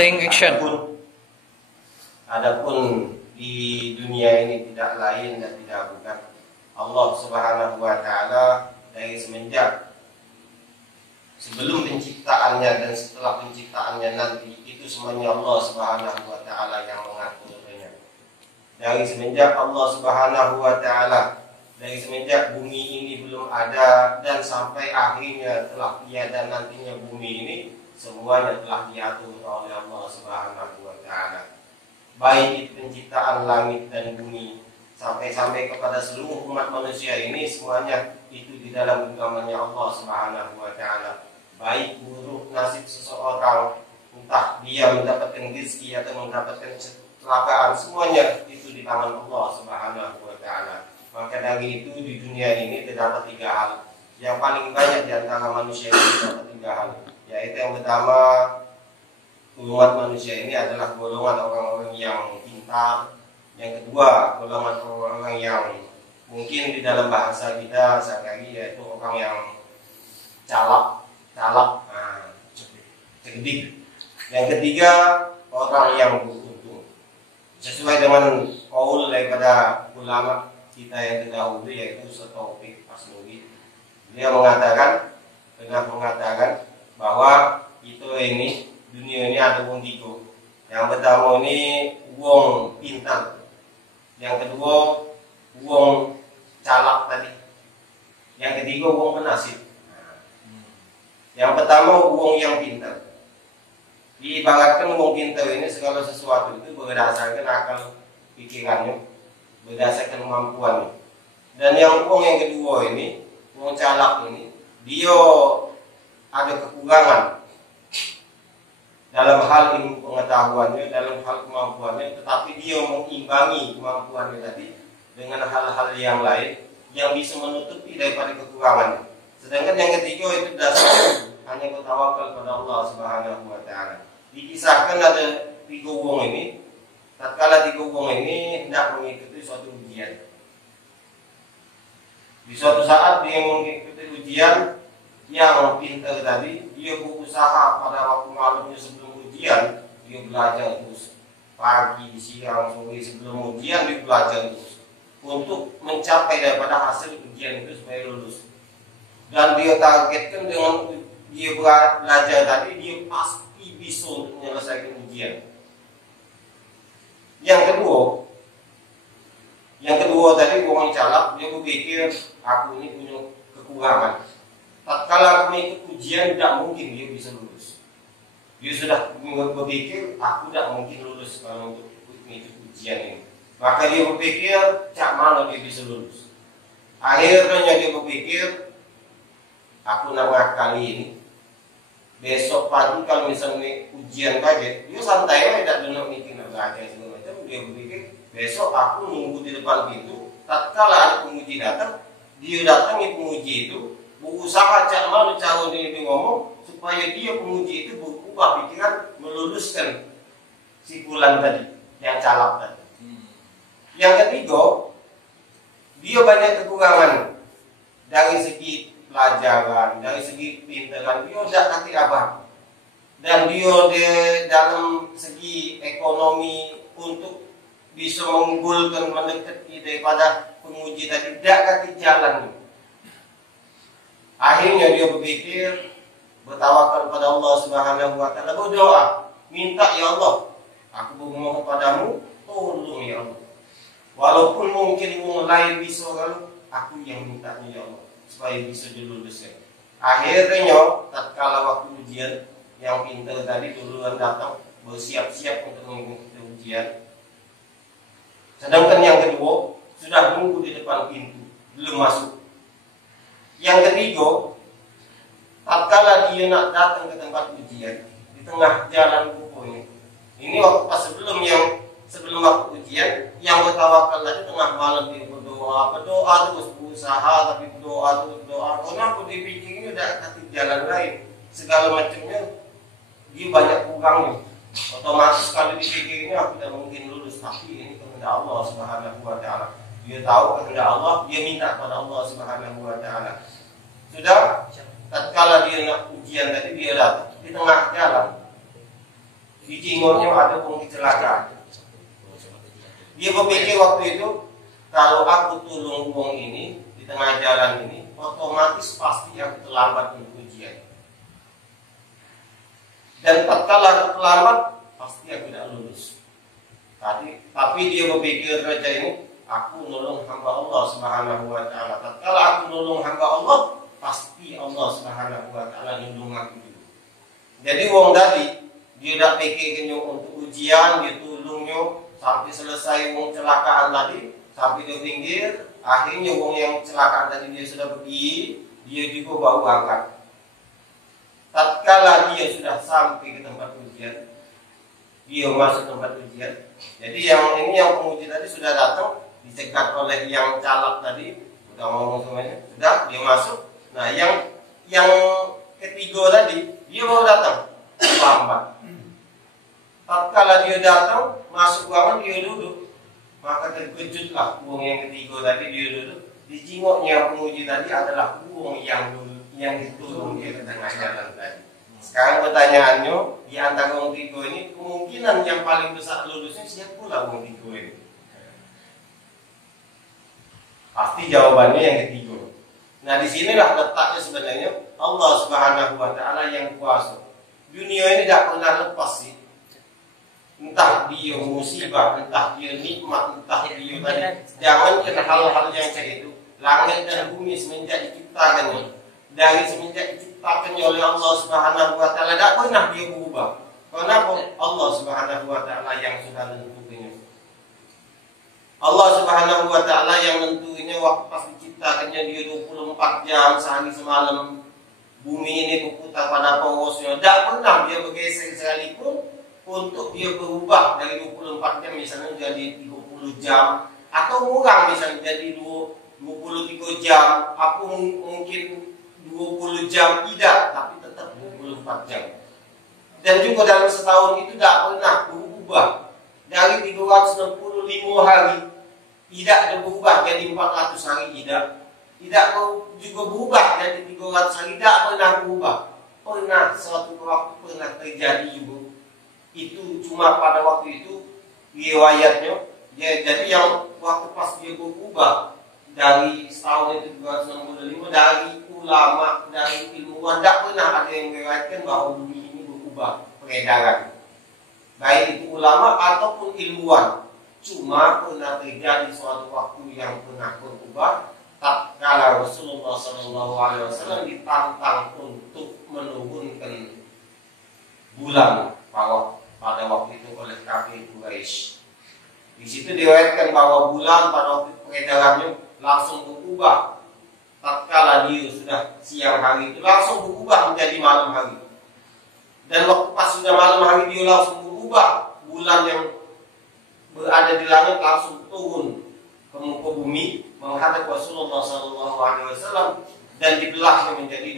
Rolling action. Adapun di dunia ini tidak lain dan tidak bukan Allah Subhanahu wa taala dari semenjak sebelum penciptaannya dan setelah penciptaannya nanti, itu semuanya Allah Subhanahu wa taala yang mengaturnya. Dari semenjak Allah Subhanahu wa taala, dari semenjak bumi ini belum ada dan sampai akhirnya telah tiada nantinya bumi ini, semuanya telah diatur oleh Allah Subhanahu wa taala. Baik itu penciptaan langit dan bumi sampai kepada seluruh umat manusia ini, semuanya itu di dalam genggamannya Allah Subhanahu wa taala. Baik buruk nasib seseorang, entah dia mendapatkan rezeki atau mendapatkan kecelakaan, semuanya itu di tangan Allah Subhanahu wa taala. Maka dari itu di dunia ini terdapat 3 hal yang paling banyak di antara manusia ini, terdapat 3 hal, yaitu yang pertama, umat manusia ini adalah golongan orang-orang yang pintar. Yang kedua, golongan orang-orang yang mungkin di dalam bahasa kita sehari-hari yaitu orang yang calak, cerdik. Yang ketiga, orang yang beruntung. Sesuai dengan qaul daripada ulama kita yang terdahulu, yaitu Taufik Asnuri. Dia pernah mengatakan bahwa ini dunia ini ada wong 3. Yang pertama ini wong pintar, yang kedua wong calak tadi, yang ketiga wong penasib. Yang pertama wong yang pintar. Diibaratkan wong pintar ini segala sesuatu itu berdasarkan akal pikirannya, berdasarkan kemampuannya. Dan yang wong yang kedua ini, wong calak ini, dia ada kekurangan dalam hal ilmu pengetahuannya, dalam hal kemampuannya, tetapi dia mengimbangi kemampuannya tadi dengan hal-hal yang lain yang bisa menutupi daripada kekurangannya. Sedangkan yang ketiga itu dasar hanya bertawakal pada Allah Subhanahu wa taala. Dikisahkan ada 3 wong ini, tatkala 3 wong ini hendak mengikuti suatu ujian. Di suatu saat dia mengikuti ujian, yang pintar tadi dia berusaha pada waktu malamnya sebelum ujian, dia belajar terus pagi, siang, sore sebelum ujian dia belajar terus untuk mencapai daripada hasil ujian itu supaya lulus. Dan dia targetkan dengan dia belajar tadi, dia pasti bisa untuk menyelesaikan ujian. Yang kedua tadi orang calak, dia berpikir aku ini punya kekurangan. Tatkala aku mengikut ujian, tidak mungkin dia bisa lulus. Dia sudah berpikir aku tidak mungkin lulus kalau untuk mengikut ujian ini. Maka dia berpikir cak mana dia bisa lulus. Akhirnya dia berpikir aku nak kali ini, besok pagi kalau misalnya ujian pagi, dia santai aja, tidak dulu mikir nak belajar segala macam. Dia berpikir besok aku nunggu di depan pintu. Tatkala ada penguji datang, dia datangi penguji itu, berusaha cak mana cara dia ngomong supaya dia penguji itu berubah pikiran, meluluskan si fulan tadi yang calak tadi. Yang ketiga, dia banyak kekurangan dari segi pelajaran, dari segi pintaran, dia tidak kati abang. Dan dia dalam segi ekonomi untuk bisa mengunggulkan, mendekati daripada penguji tadi, tidak kati jalan. Akhirnya dia berpikir, bertawakal kepada Allah Subhanahu wa taala, berdoa, minta ya Allah, aku bermohon kepadamu, tolong ya Allah. Walaupun mungkin orang lain bisa, aku yang minta ya Allah supaya bisa diluluskan. Akhirnya tatkala waktu ujian, yang pintar tadi duluan datang bersiap-siap untuk mengikuti ujian. Sedangkan yang kedua sudah nunggu di depan pintu, belum masuk. Yang ketiga, tatkala dia nak datang ke tempat ujian, di tengah jalan buku ini waktu pas sebelum waktu ujian, yang bertawakal tadi tengah malam dia berdoa terus berusaha, tapi berdoa. Karena aku dipikir ini udah hati jalan lain, segala macamnya dia banyak kurangnya. Otomatis kalau dipikir ini aku tidak mungkin lulus, tapi ini kehendak Allah Subhanahu wa taala. Dia tahu kehendak Allah, dia minta kepada Allah Subhanahu wa taala. Sudah tatkala dia nak ujian tadi, dia datang di tengah jalan, di Cingolnya ada wong kecelakaan. Dia berpikir waktu itu, kalau aku tolong wong ini di tengah jalan ini, otomatis pasti aku terlambat untuk ujian. Dan tatkala aku terlambat, pasti aku tidak lulus. Tapi dia berpikir saja ini, aku nolong hamba Allah Subhanahu wa taala. Tatkala aku nolong hamba Allah, pasti Allah Subhanahu wa taala nolong aku juga. Jadi wong tadi dia tak pikirnya untuk ujian, dia tolongnya sampai selesai wong celakaan tadi, sampai dia pinggir, akhirnya wong yang celakaan tadi dia sudah pergi, dia juga baru angkat. Tatkala dia sudah sampai ke tempat ujian, dia masuk tempat ujian. Jadi yang penguji tadi sudah datang, dicegat oleh yang calak tadi, udah ngomong semuanya, sudah dia masuk. Nah yang ketiga tadi dia baru datang, lambat. Tatkala dia datang, masuk ruangan dia duduk, maka terkejutlah uang yang ketiga tadi dia duduk. Di jingoknya penguji tadi adalah uang yang ditolong dia ke tengah jalan tadi. Sekarang pertanyaannya, di antara uang tiga ini kemungkinan yang paling besar lulusnya siapa pula uang tiga ini? Pasti jawabannya yang ketiga. Nah disinilah letaknya sebenarnya Allah Subhanahu wa taala yang kuasa. Dunia ini tidak pernah lepas sih. Entah dia musibah, entah dia nikmat, entah dia tadi. Jangan kena hal-hal yang kayak itu. Langit dan bumi semenjak diciptakannya, dari semenjak diciptakannya oleh Allah Subhanahu wa taala, tidak pernah dia berubah. Kenapa? Allah Subhanahu wa taala yang sudah menentukannya. Allah Subhanahu wa taala yang menentukannya waktu pas diciptakannya dia 24 jam sehari semalam. Bumi ini berputar pada porosnya. Tidak pernah dia bergeser sekalipun untuk dia berubah dari 24 jam misalnya jadi 30 jam, atau kurang misalnya jadi 23 jam, aku mungkin 20 jam, tidak, tapi tetap 24 jam. Dan juga dalam setahun itu tidak pernah berubah dari 365 hari, tidak berubah jadi 400 hari, tidak juga berubah jadi 300 hari, tidak pernah berubah. Pernah suatu waktu pernah terjadi juga. Itu cuma pada waktu itu riwayatnya jadi yang waktu pas dia berubah dari setahun itu 265, dari ulama, dari ilmuwan tidak pernah ada yang meriwayatkan bahwa bumi ini berubah peredaran, baik itu ulama ataupun ilmuwan. Cuma pernah terjadi suatu waktu yang pernah berubah tatkala Rasulullah SAW ditantang untuk menurunkan bulan pada waktu itu oleh kafir Quraisy. Di situ diriwayatkan bahwa bulan pada waktu peredarannya langsung berubah. Tatkala dia sudah siang hari itu langsung berubah menjadi malam hari. Dan waktu pas sudah malam hari dia langsung berubah. Bulan yang berada di langit langsung turun ke muka bumi menghadap Rasulullah SAW dan dibelahnya menjadi